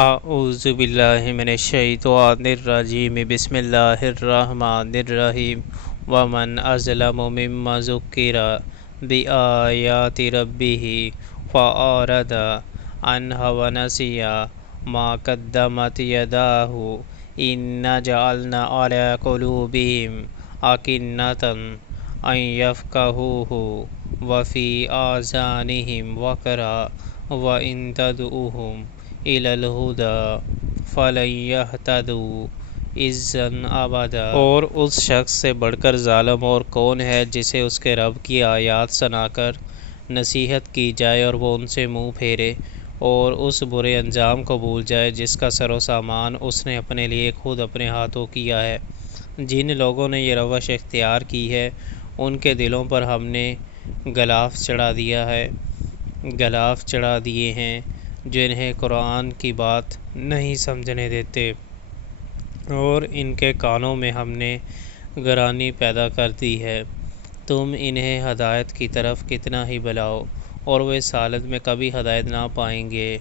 اعوذ باللہ من الشیطان الرجیم بسم اللہ الرحمن الرحیم ومن اظلم ممن ذکر بآیات ربہ فأعرض عنہا ونسی ما قدمت یداہ انا جعلنا علی قلوبہم اکنۃ ان یفقہوہ وفی آذانہم وقرا وإن تدعوہم الی الہدی فلن یہتدوا اذا ابدا۔ اور اس شخص سے بڑھ کر ظالم اور کون ہے جسے اس کے رب کی آیات سنا کر نصیحت کی جائے اور وہ ان سے منہ پھیرے اور اس برے انجام کو بھول جائے جس کا سر و سامان اس نے اپنے لیے خود اپنے ہاتھوں کیا ہے۔ جن لوگوں نے یہ روش اختیار کی ہے ان کے دلوں پر ہم نے غلاف چڑھا دیے ہیں جنہیں قرآن کی بات نہیں سمجھنے دیتے، اور ان کے کانوں میں ہم نے گرانی پیدا کر دی ہے۔ تم انہیں ہدایت کی طرف کتنا ہی بلاؤ اور وہ اس حالت میں کبھی ہدایت نہ پائیں گے۔